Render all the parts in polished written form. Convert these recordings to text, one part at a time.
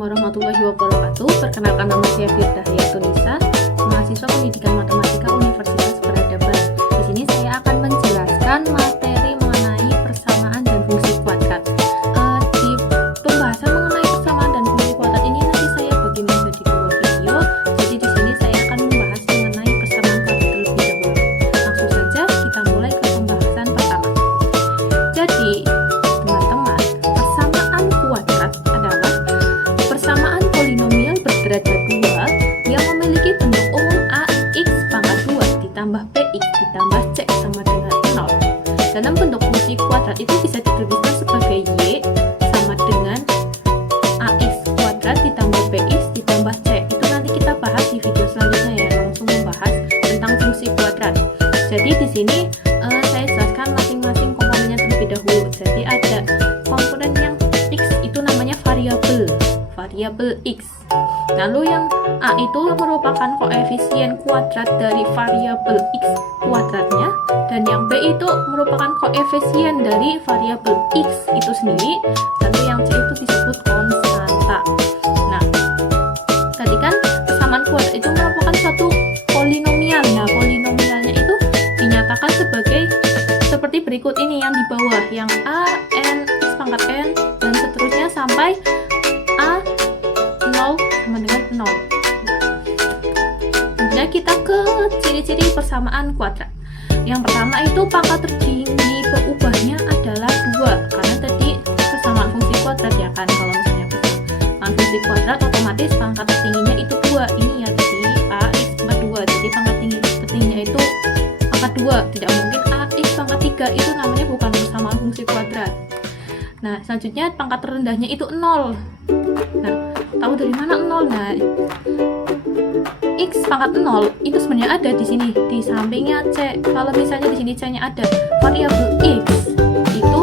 warahmatullahi wabarakatuh. Perkenalkan, nama saya Firda Hayatunisa, mahasiswa Pendidikan Matematika Universitas Peradaban. Di sini saya akan menjelaskan materi mengenai persamaan dan fungsi kuadrat. Di pembahasan mengenai persamaan dan fungsi kuadrat ini nanti saya bagi menjadi dua video. Jadi di sini saya akan membahas mengenai persamaan kuadrat terlebih dahulu. Langsung saja kita mulai ke pembahasan pertama. Jadi teman-teman, persamaan kuadrat adalah persamaan polinomial berderajat 2 yang memiliki bentuk umum ax pangkat 2 ditambah bx ditambah c sama dengan 0. Dalam bentuk fungsi kuadrat itu bisa dituliskan sebagai y sama dengan ax kuadrat ditambah bx ditambah c. Itu nanti kita bahas di video selanjutnya ya, langsung membahas tentang fungsi kuadrat. Jadi di sini saya jelaskan masing-masing komponennya terlebih dahulu. Jadi ada komponen yang x itu namanya variabel x. Lalu yang a itu merupakan koefisien kuadrat dari variabel x kuadratnya, dan yang b itu merupakan koefisien dari variabel x itu sendiri. Lalu yang c itu disebut konstanta. Nah, tadi kan persamaan kuadrat itu merupakan satu polinomial. Nah, polinomialnya itu dinyatakan sebagai seperti berikut ini yang di bawah, yang a, n, x pangkat n, dan seterusnya sampai a 0 sama dengan 0. Kemudian kita ke ciri-ciri persamaan kuadrat. Yang pertama itu pangkat tertinggi berubahnya adalah 2, karena tadi persamaan fungsi kuadrat ya kan. Kalau misalnya persamaan fungsi kuadrat otomatis pangkat tertingginya itu 2. Ini ya, jadi ax pangkat 2. Jadi pangkat tertingginya itu pangkat 2. Tidak mungkin ax pangkat 3, itu namanya bukan persamaan fungsi kuadrat. Nah, selanjutnya pangkat terendahnya itu 0. Nah, tahu dari mana 0? Nah, x pangkat 0 itu sebenarnya ada di sini, di sampingnya c. Kalau misalnya di sini c-nya ada, variabel x itu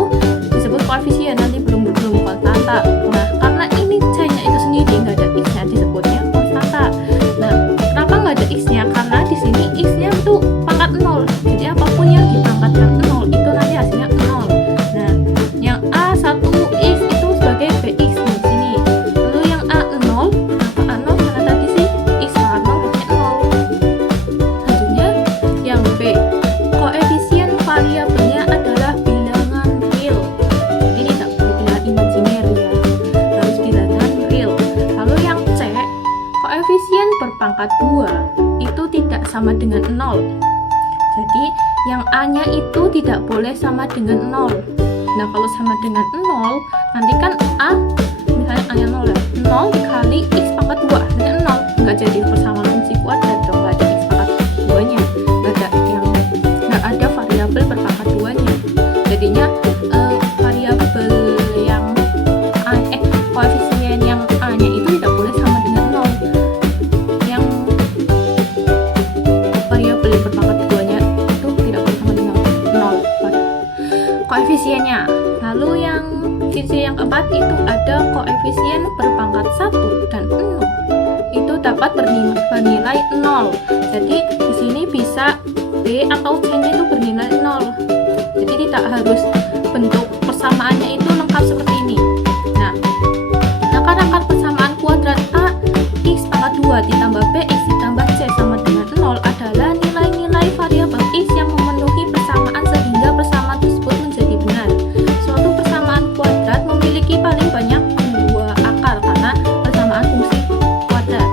disebut koefisien, nanti belum konstanta. Nah, karena ini c-nya itu sendiri nggak ada x-nya, disebutnya konstanta. Nah, kenapa nggak ada x-nya? Karena di sini x-nya itu pangkat 0. Jadi apapun yang dipangkatkan 0 itu nanti hasilnya 0. Nah, yang a1x itu sebagai bx di sini. Lalu yang a0, kenapa a0? Karena tadi sih x pangkat 0 hasilnya 0. Selanjutnya yang b, koefisien variabelnya adalah bilangan real. Jadi ini tidak boleh bilangan imajiner ya, harus bilangan real. Lalu yang c, koefisien berpangkat 2 itu tidak sama dengan 0. Jadi yang a-nya itu tidak boleh sama dengan 0. Nah, kalau sama dengan 0, nanti kan a, misalnya a-nya 0 ya, 0 dikali x pangkat 2 hasilnya 0. Nggak jadi persamaan fungsi kuadrat dong, nggak ada x pangkat 2-nya, nggak ada variabel berpangkat 2-nya. Jadinya variabel yang koefisien yang a-nya itu tidak boleh sama dengan 0. Yang variabel berpangkat 2-nya itu tidak boleh sama dengan 0 koefisiennya. Lalu yang ciri yang keempat itu ada koefisien berpangkat 1 dan 0 itu dapat bernilai 0. Jadi di sini bisa b atau c-nya itu bernilai 0. Jadi tidak harus bentuk persamaannya itu lengkap seperti ini. Nah, akar-akar persamaan kuadrat a x pangkat 2 ditambah bx ditambah c sama dengan 0 adalah nilai-nilai variabel x yang memenuhi persamaan sehingga persamaan tersebut menjadi benar. Suatu persamaan kuadrat memiliki paling banyak 2 akar karena persamaan fungsi kuadrat.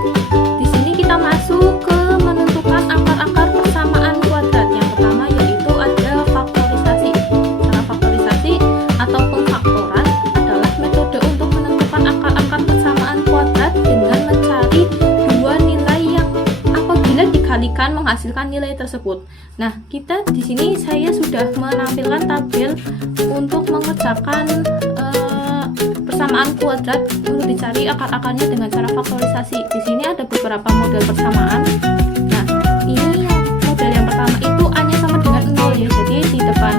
Di sini kita masuk ke menentukan akar-akar persamaan kuadrat. Yang pertama yaitu ada faktorisasi. Cara faktorisasi atau pengfaktoran adalah metode untuk menentukan akar-akar persamaan kuadrat dengan mencari dua nilai yang apabila dikalikan menghasilkan nilai tersebut. Nah, kita di sini saya sudah menampilkan tabel untuk mengerjakan persamaan kuadrat untuk dicari akar-akarnya dengan cara faktorisasi. Di sini ada beberapa model persamaan. Nah, ini model yang pertama itu a-nya sama dengan 0 ya. Jadi di depan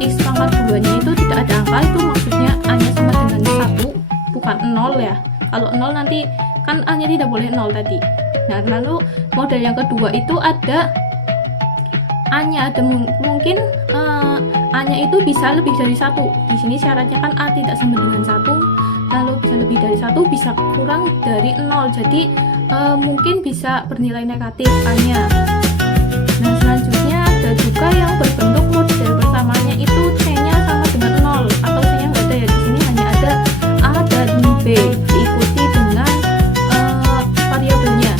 x pangkat 2-nya itu tidak ada angka, itu maksudnya a-nya sama dengan 1, bukan 0 ya. Kalau 0 nanti kan a-nya tidak boleh 0 tadi. Nah, lalu model yang kedua itu ada a-nya ada mungkin a-nya itu bisa lebih dari 1. Di sini syaratnya kan a tidak sama dengan 1, lalu bisa lebih dari 1, bisa kurang dari 0. Jadi mungkin bisa bernilai negatif A-nya. Nah, selanjutnya ada juga yang berbentuk model persamaannya itu C-nya sama dengan 0 atau C-nya nggak ada ya. Di sini hanya ada A dan B diikuti dengan variabelnya.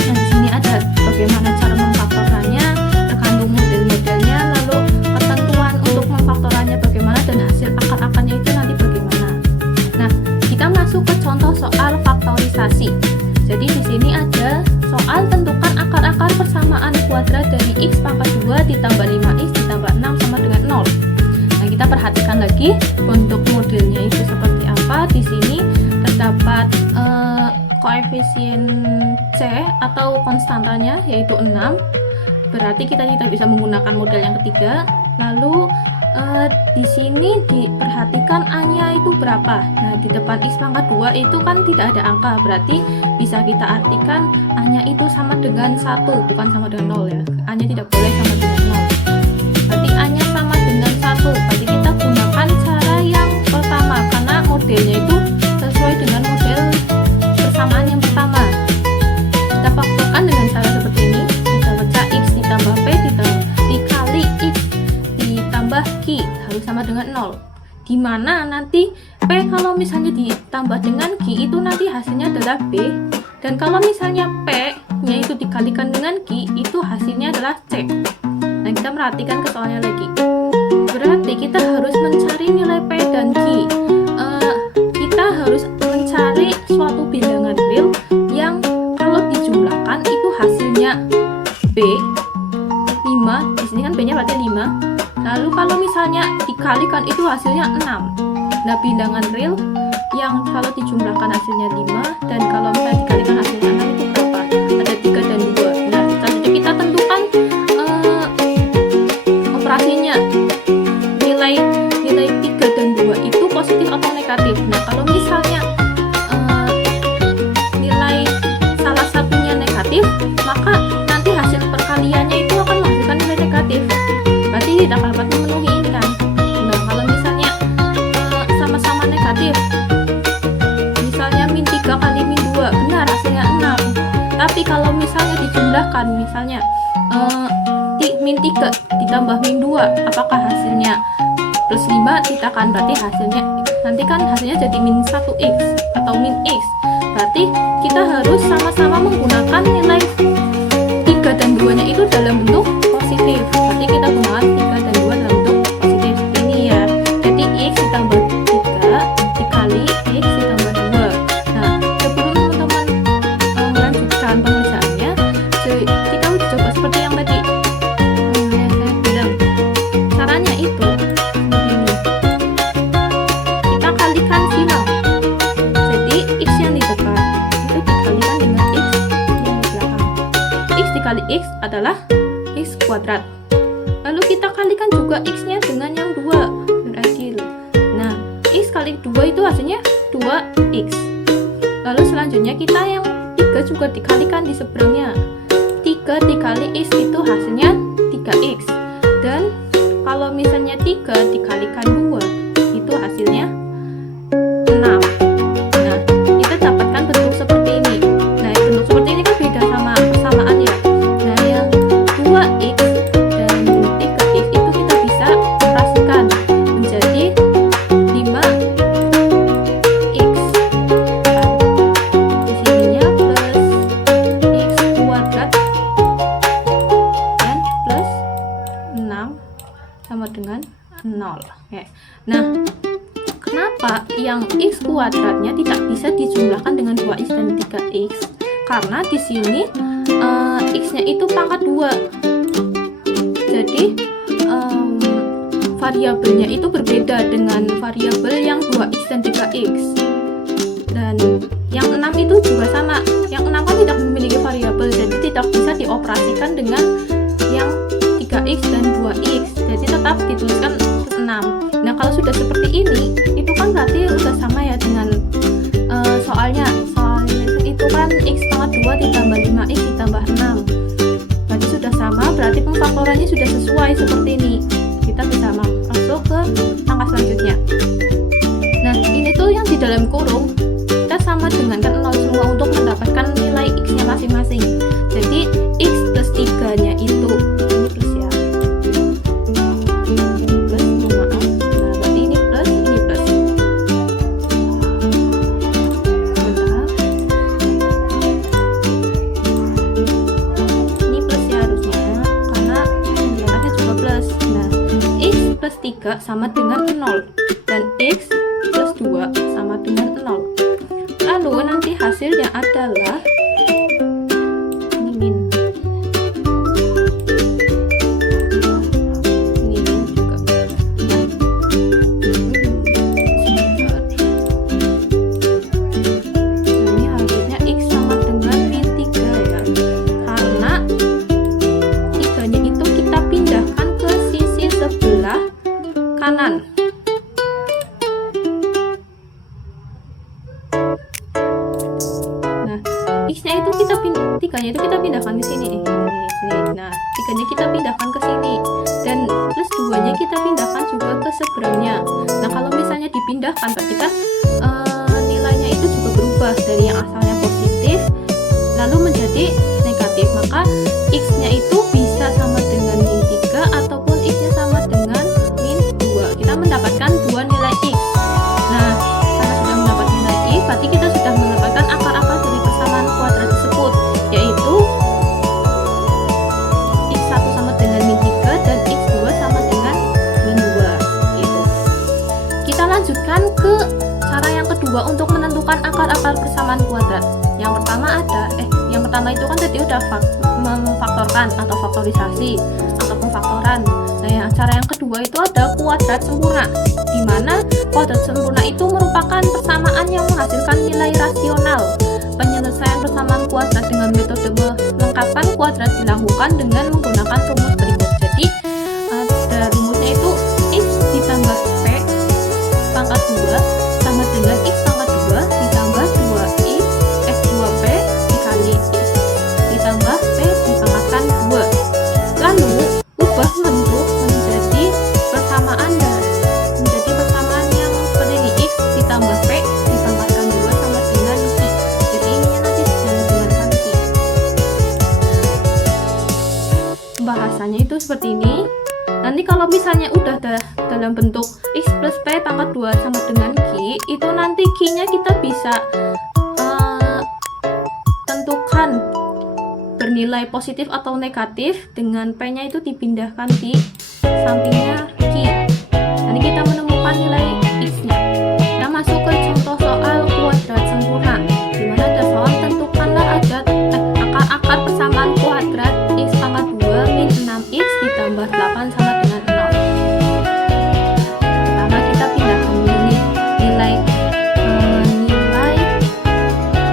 Nah, di sini ada bagaimana cara memfaktorkannya, tergantung model-modelnya, lalu ketentuan untuk memfaktorkannya bagaimana, dan hasil akar-akarnya itu nanti bagaimana. Nah, kita masuk ke contoh soal faktorisasi. Jadi di sini ada soal tentukan akar-akar persamaan kuadrat dari x pangkat 2 ditambah 5x ditambah 6 sama dengan 0. Nah, kita perhatikan lagi bentuk modelnya itu seperti apa. Di sini terdapat koefisien C atau konstantanya yaitu 6. Berarti kita tidak bisa menggunakan model yang ketiga. Lalu di sini diperhatikan A-nya itu berapa. Nah, di depan x pangkat 2 itu kan tidak ada angka, berarti bisa kita artikan A-nya itu sama dengan 1, bukan sama dengan 0 ya. A-nya tidak boleh sama dengan 0. Berarti A-nya sama dengan 1. Berarti kita gunakan cara yang pertama karena modelnya itu sesuai dengan model persamaan yang pertama. Kita faktorkan dengan cara seperti ini. Kita baca x ditambah p dikali x ditambah q harus sama dengan 0. Dimana nanti P kalau misalnya ditambah dengan Q itu nanti hasilnya adalah B, dan kalau misalnya P nya itu dikalikan dengan Q itu hasilnya adalah C. Nah, kita perhatikan ke soalnya lagi. Berarti kita harus mencari nilai P dan Q. Kita harus mencari suatu bilangan real yang kalau dijumlahkan itu hasilnya B 5. Di sini kan B nya berarti 5. Lalu kalau misalnya dikalikan itu hasilnya 6. Nah, bilangan real yang kalau dijumlahkan hasilnya 5 dan kalau misalnya dikalikan hasilnya 6 itu berapa? Ada 3 dan 2. Nah, selanjutnya kita tentukan operasinya. Nilai 3 dan 2 itu positif atau negatif. Nah, kalau misalnya nilai salah satunya negatif, maka nanti hasil perkaliannya itu akan menghasilkan nilai negatif. Berarti tidak dapat memenuhi ini kan. Nah, kalau misalnya sama-sama negatif, misalnya min 3 kali min 2, benar hasilnya 6. Tapi kalau misalnya dijumlahkan, misalnya min 3 ditambah min 2, apakah hasilnya plus 5? Tidak kan, berarti hasilnya nanti kan hasilnya jadi min 1x atau min x. Berarti kita harus sama-sama menggunakan nilai 3 dan 2 nya itu dalam bentuk positif. Berarti kita gunakan 3 dan 2 dalam bentuk positif seperti ini ya. Jadi x ditambah 3 dikali x ditambah 2. Nah, sebelum teman-teman melanjutkan pengerjaannya, kita udah coba seperti yang tadi saya bilang. Caranya itu seperti ini. Kita kalikan silang. Jadi x yang di depan itu dikalikan dengan x yang di belakang. X dikali x adalah x kuadrat. Lalu kita kalikan juga x-nya dengan yang 2 beradil. Nah, x kali 2 itu hasilnya 2x. Lalu selanjutnya kita yang 3 juga dikalikan di seberangnya. 3 dikali x itu hasilnya 3x. Dan kalau misalnya 3 dikalikan 2 itu hasilnya 6. Nah, kita dapatkan bentuk seperti ini. Nah, bentuk seperti ini kan beda sama persamaan ya. Nah, yang 2x dan 3x itu kita bisa operasikan menjadi 5x. Di sininya plus x kuadrat dan plus 6 sama dengan 0. Oke. Nah, kenapa yang x kuadratnya tidak bisa dijumlahkan dengan 2x dan 3x? Karena di sini x-nya itu pangkat 2. Jadi variabelnya itu berbeda dengan variabel yang 2x dan 3x. Dan yang 6 itu juga sama. Yang 6 kan tidak memiliki variabel, jadi tidak bisa dioperasikan dengan yang 3x dan 2x. Jadi tetap dituliskan plus 6. Nah, kalau sudah seperti ini, itu kan berarti sudah sama ya dengan soalnya. Soalnya itu kan x pangkat 2 ditambah 5x ditambah 6. Berarti sudah sama, berarti pemfaktorannya sudah sesuai seperti ini. Kita bisa masuk ke angka selanjutnya. Nah, ini tuh yang di dalam 3 sama dengan 0 dan X plus 2 sama dengan 0. Lalu nanti hasilnya adalah ini min. Ini min juga. Ini hasilnya X sama dengan min 3 ya. Karena 3-nya itu kita pindahkan ke sisi sebelah kanan. X-nya itu kita 3-nya itu kita pindahkan ke sini nih. Nah, 3-nya kita pindahkan ke sini dan plus 2-nya kita pindahkan juga ke seberangnya. Nah, kalau misalnya dipindahkan berarti kan nilainya itu juga berubah dari yang asalnya positif lalu menjadi negatif. Maka X-nya itu bisa sama dengan min 3 ataupun X-nya sama dengan min 2. Kita mendapatkan dua nilai X. Nah, karena sudah mendapat nilai X, berarti kita sudah mendapatkan akar-akar dari persamaan kuadrat tersebut, yaitu X1 sama dengan min 3 dan X2 sama dengan min 2 gitu. Kita lanjutkan ke cara yang kedua untuk menentukan akar-akar persamaan kuadrat. Yang pertama itu kan tadi udah memfaktorkan atau faktorisasi atau pemfaktoran. Nah, cara yang kedua itu ada kuadrat sempurna, di mana kuadrat sempurna itu merupakan persamaan yang menghasilkan nilai rasional. Penyelesaian persamaan kuadrat dengan metode melengkapkan kuadrat dilakukan dengan menggunakan rumus berikut. Jadi ada rumusnya itu X ditambah P pangkat 2 sama dengan X pangkat 2 ditambah 2X X2P dikali X ditambah P dipangkatkan 2. Lalu ubah bentuk menjadi persamaan yang seperti ini, X ditambah P dipangkatkan 2 sama dengan Q. Jadi ininya nanti dengan Q. Bahasanya itu seperti ini. Nanti kalau misalnya udah dalam bentuk X plus P pangkat 2 sama dengan Q, itu nanti Q-nya kita bisa tentukan bernilai positif atau negatif dengan P-nya itu dipindahkan di sampingnya Q. Nanti kita menemukan nilai X-nya. Kita masuk ke contoh soal kuadrat sempurna, dimana ada soal tentukanlah akar-akar persamaan kuadrat X pangkat 2 min 6X ditambah 8 sama dengan 0. Pertama kita pindahkan dulu nih nilai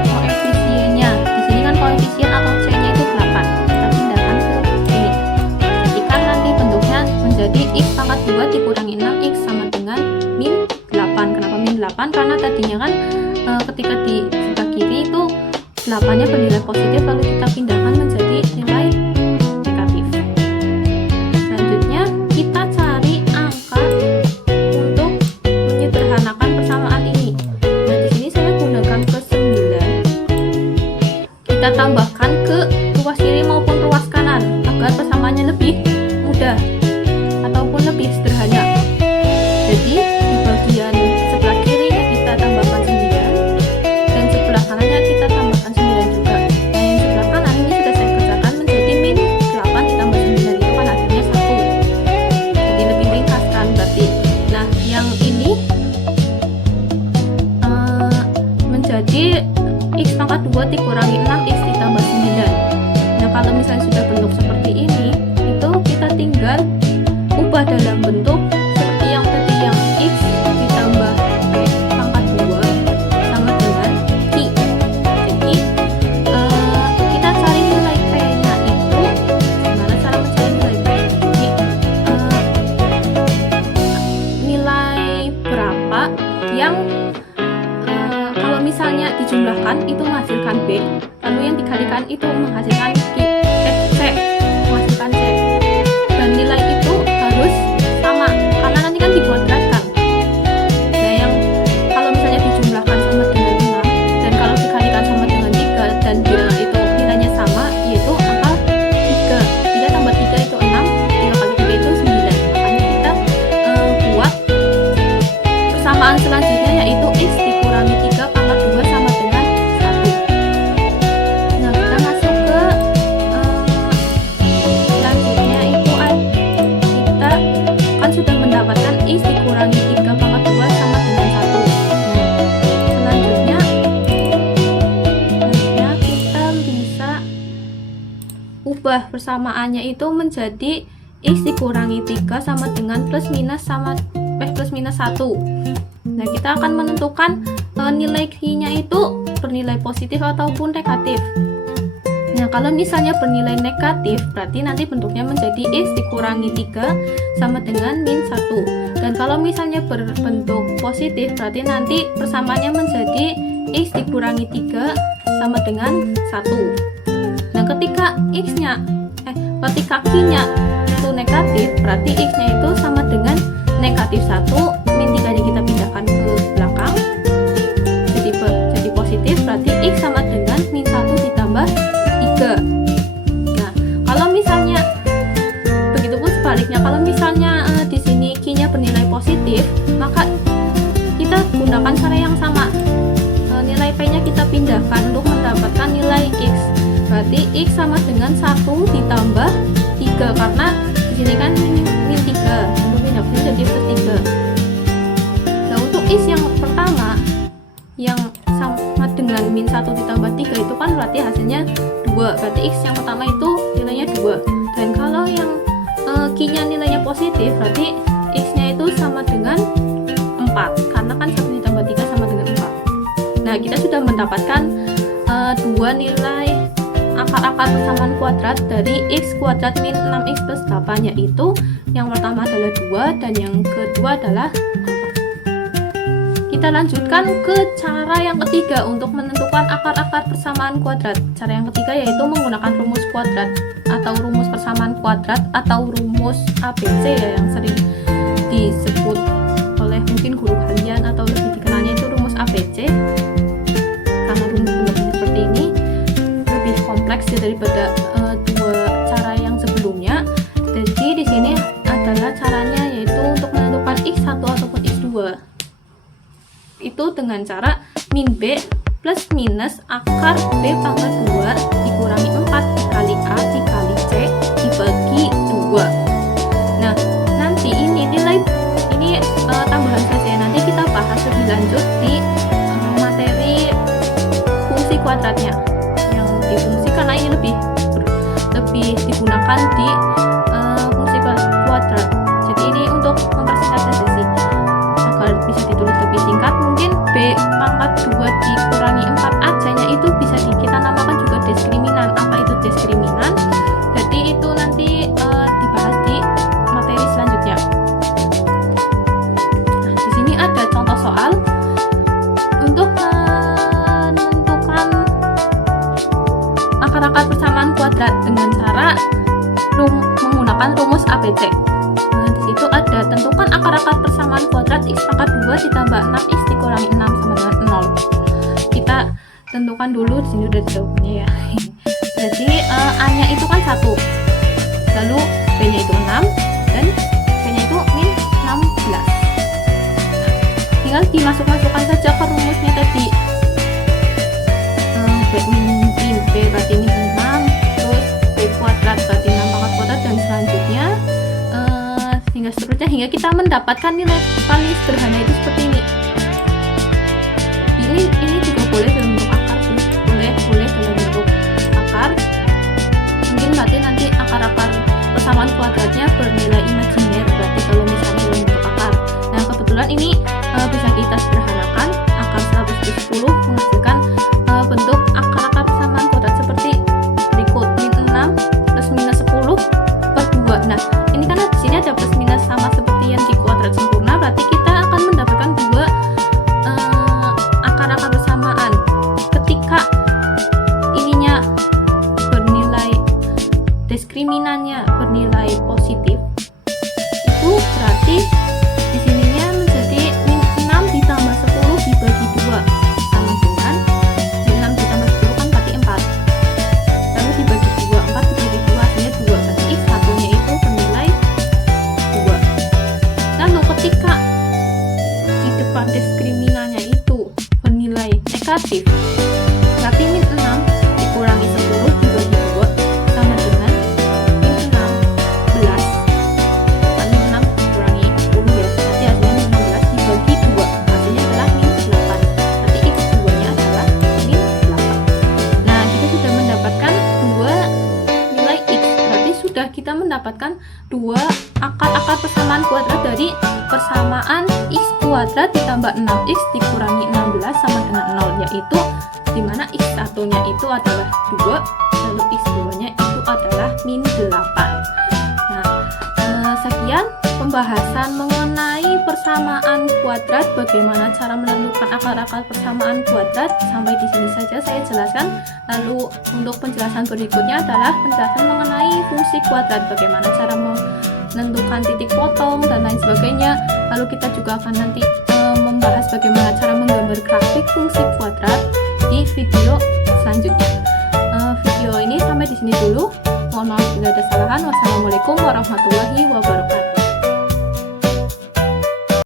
koefisiennya. Di sini kan koefisien atau C-nya itu 8. Kita pindahkan ke sini. Jadi kan nanti bentuknya menjadi X pangkat 2 dikurangi 6X sama dengan min 8. Kenapa min 8? Karena tadinya kan ketika di sebelah kiri itu 8-nya bernilai positif, lalu kita pindahkan menjadi nilai negatif. Selanjutnya kita cari angka untuk menyederhanakan persamaan ini. Nah, di sini saya gunakan ke 9. Kita tambahkan ke ruas kiri maupun ruas kanan agar persamaannya lebih mudah ataupun lebih sederhana. Jadi di bagian sebelah kiri kita tambahkan 9 dan sebelah kanannya kita tambahkan 9 juga. Nah, yang sebelah kanan ini sudah saya kerjakan menjadi min 8 ditambah 9, itu kan hasilnya 1. Jadi lebih ringkas kan berarti. Nah, yang ini menjadi X pangkat 2 dikurangi 6X ditambah 9. Nah, kalau misalnya sudah bentuk seperti ini, itu kita tinggal ubah dalam bentuk seperti yang tadi, yang X ditambah P pangkat 2 sama dengan Q. Jadi kita cari nilai P-nya itu gimana cara mencari nilai P? Jadi nilai berapa yang kalau misalnya dijumlahkan itu menghasilkan B, lalu yang dikalikan itu menghasilkan C, menghasilkan C. Dan nilai itu harus sama, karena nanti kan dikuadratkan. Nah, yang kalau misalnya dijumlahkan sama dengan 6, dan kalau dikalikan sama dengan 3, dan bila itu nilainya sama, yaitu angka 3. 3 tambah 3 itu 6, 3 kali 3 itu 9. Makanya kita buat persamaan selanjutnya, yaitu X dikurangi 3 pangkat 2 sama dengan 1. Nah, kita masuk ke ubah persamaannya itu menjadi X dikurangi 3 sama dengan plus minus 1. Nah, kita akan menentukan nilai Q-nya itu bernilai positif ataupun negatif. Nah, kalau misalnya bernilai negatif, berarti nanti bentuknya menjadi X dikurangi 3 sama dengan min 1. Dan kalau misalnya berbentuk positif, berarti nanti persamaannya menjadi X dikurangi 3 sama dengan 1. Nah, ketika ketika Q-nya itu negatif, berarti X-nya itu sama dengan negatif 1, min 3 nya kita pindahkan ke belakang, jadi positif, berarti X sama dengan min 1 ditambah 3. Nah, kalau misalnya begitupun sebaliknya, kalau misalnya di sini Q-nya bernilai positif, maka kita gunakan cara yang sama. Nilai P-nya kita pindahkan untuk mendapatkan nilai X. Berarti X sama dengan 1 ditambah 3, karena di sini kan min 3, untuk pindahkan jadi plus 3. Nah, untuk X yang pertama yang sama dengan min 1 ditambah 3 itu kan berarti hasilnya 2. Berarti X yang pertama itu nilainya 2. Dan kalau yang Q-nya nilainya positif, berarti X-nya itu sama dengan 4, karena kan 1 ditambah 3 sama dengan 4. Nah, kita sudah mendapatkan dua nilai akar-akar persamaan kuadrat dari X kuadrat min 6X plus 8, yaitu yang pertama adalah 2 dan yang kedua adalah 4. Kita lanjutkan ke cara yang ketiga untuk menentukan akar-akar persamaan kuadrat. Cara yang ketiga yaitu menggunakan rumus kuadrat atau rumus persamaan kuadrat atau rumus ABC ya, yang sering disebut oleh mungkin guru kalian atau lebih dikenalnya itu rumus ABC. Karena rumus bentuknya seperti ini lebih kompleks ya daripada dua cara yang sebelumnya. Jadi di sini adalah caranya yaitu untuk menentukan X1 ataupun X2. Itu dengan cara min B plus minus akar B pangkat 2 dikurangi 4 dikali A dikali C dibagi 2. Nah, nanti ini nilai ini tambahan saja, nanti kita bahas lebih lanjut di materi fungsi kuadratnya. Yang di fungsi, karena ini lebih digunakan di fungsi kuadrat. Jadi ini untuk mempersingkat saja sih, agar bisa ditulis lebih singkat. Mungkin B pangkat 2 dikurangi 4 A-nya itu bisa kita namakan juga diskriminan. Apa itu diskriminan? Jadi itu nanti dibahas di materi selanjutnya. Nah, di sini ada contoh soal untuk menentukan akar-akar persamaan kuadrat dengan cara menggunakan rumus ABC. Nah, di situ ada tentukan akar-akar persamaan kuadrat X pangkat 2 ditambah 6X dikurangi 6 sama dengan 0. Kita tentukan dulu, di sini udah jawabannya ya. Jadi A-nya itu kan 1, lalu B-nya itu 6 dan C-nya itu min 16. Tinggal dimasukkan saja ke rumusnya tadi. B berarti min 6, terus B kuadrat berarti 6 pangkat kuadrat, dan selanjutnya hingga seterusnya hingga kita mendapatkan nilai paling sederhana itu seperti ini. Ini juga boleh dalam bentuk akar sih, boleh dalam bentuk akar. Mungkin berarti nanti akar-akar persamaan kuadratnya bernilai imajiner, berarti kalau misalnya dalam bentuk akar. Nah, kebetulan ini bisa kita sederhanakan. Akar 110 menghasilkan bentuk akar-akar persamaan kuadrat seperti berikut: min 6 plus minus 10 per 2. Nah, ini karena di sini ada plus minus sama seperti yang di kuadrat sempurna, berarti kita akan mendapatkan dua akar-akar persamaan. Ketika ininya bernilai, diskriminannya bernilai positif, itu berarti di sininya menjadi min 6 ditambah 10 dibagi 2 sama dengan min 6 ditambah 10 kan berarti 4, lalu dibagi 2, 4 dibagi 2 hasilnya 2, berarti X1 nya itu bernilai 2. Lalu ketika di depan diskriminannya itu bernilai negatif, berarti min 6 dikurangi 10 dibagi 2 sama dengan min 16. Min 6 dikurangi 10 ya, berarti hasilnya min 16 dibagi 2, hasilnya adalah min 8. Berarti X2 nya adalah min 8. Nah, kita sudah mendapatkan dua nilai kita mendapatkan dua akar persamaan kuadrat dari persamaan x kuadrat ditambah 6x dikurangi 16 sama dengan 0, yaitu dimana x1 nya itu adalah 2, lalu x2 nya itu adalah min 8. Nah, sekian pembahasan mengenai persamaan kuadrat, bagaimana cara menentukan akar-akar persamaan kuadrat. Sampai di sini saja saya jelaskan. Lalu untuk penjelasan berikutnya adalah penjelasan mengenai fungsi kuadrat, bagaimana cara menentukan titik potong dan lain sebagainya. Lalu kita juga akan nanti membahas bagaimana cara menggambar grafik fungsi kuadrat di video selanjutnya. Video ini sampai di sini dulu. Mohon maaf bila ada kesalahan. Wassalamualaikum warahmatullahi wabarakatuh.